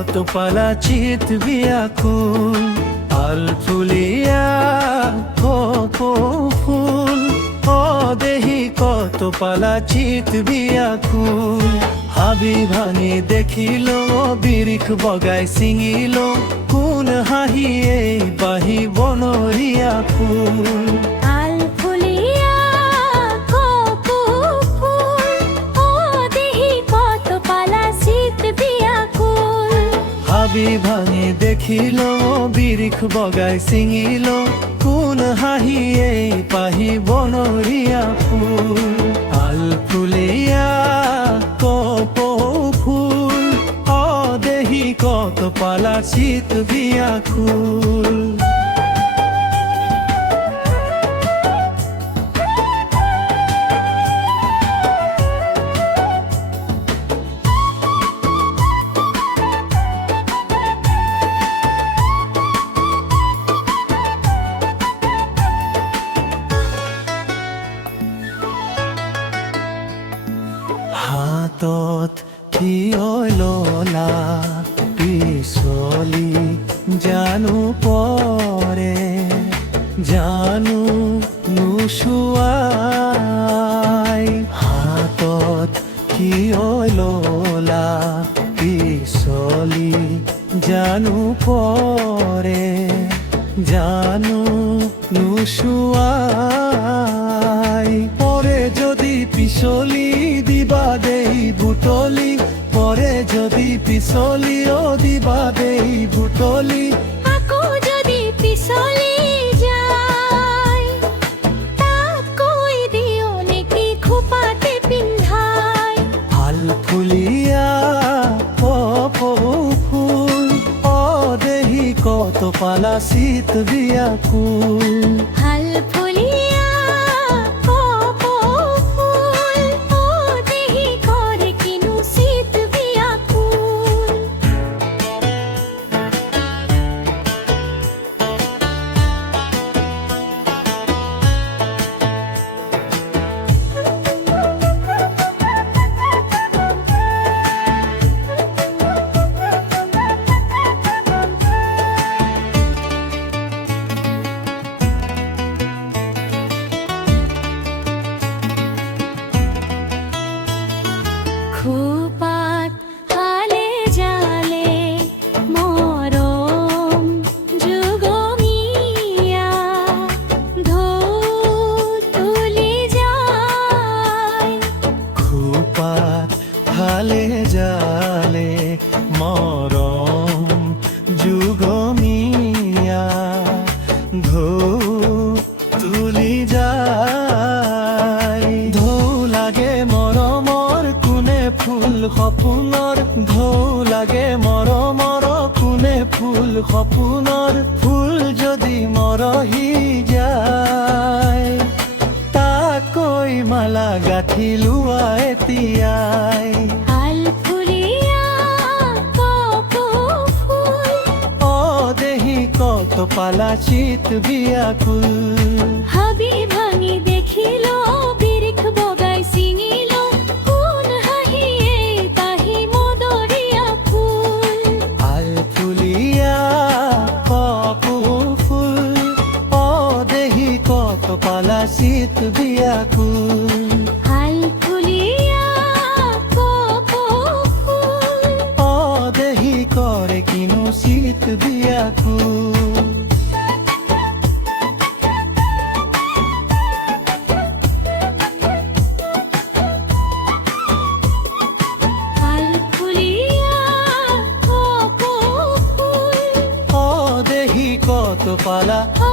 কত পালা চিত বিয়াকুল আল ফুলিয়া কপো ফুল ও দেহি কত পালা চিত বিয়াকুল হাবি ভাঙি দেখিল বিরিখ বগাই ছিঙিল কোন হাঁহি এই বাহি বনরিয়া ফুল হাবি ভাঙি দেখিল বিরিখ বগাই ছিঙিল কোন হাঁহি এই পাহি বনরিয়া ফুল আল ফুলিয়া কপো ফুল ও দেহি কত পালা চিত বিয়াকুল হাতত থিয়ললা পিছলি জানো পৰে জানো নুচুৱাই হাতত থিয়ললা পিছলি জানো পৰে জানো নুচুৱাই পৰে যদি পিছলি দিবা দেই বুটলি পরে যদি পিছলি ও দিবা দেই বুটলি আকো যদি পিছলি যায় তাক কই দিও নেকি খোপাতে পিন্ধাই আল ফুলিয়া কপো ফুল ও দেহি কত পালা চিত বিয়াকুল হাল ফুলিয়া কপো ফুল ও দেহি করে কিনু শীত বিয়াকুল খোপাত হালে জালে মরম যুগমিয়া ঢৌ তুলি যায় খোপাত হালে জালে মরম যুগমিয়া ঢৌ তুলি যায় ঢৌ লাগে মৰমৰ কোনে ফুল সপোনৰ ঢৌ লাগে মৰমৰ কোনে ফুল সপোনৰ ফুল যদি মৰহি যায় তাকৈ মালা গাঁঠি লোৱা এতিয়াই হাল ফুলিয়া কপো ফুল ও দেহি কত পালা চিত বিয়াকুল হাবি ভাঙি দেখিল বিরিখ বগাই ছিঙিল কোন হাঁহি এই পাহি মদরিয়া ফুল আল ফুলিয়া কপো ফুল ও দেহি কত পালা চিত বিয়াকুল হাল ফুলিয়া কপো ফুল ও দেহি করে কিনু চিত বিয়াকুল হাল ফুলিয়া কপো ফুল ও দেহি কত পালা ও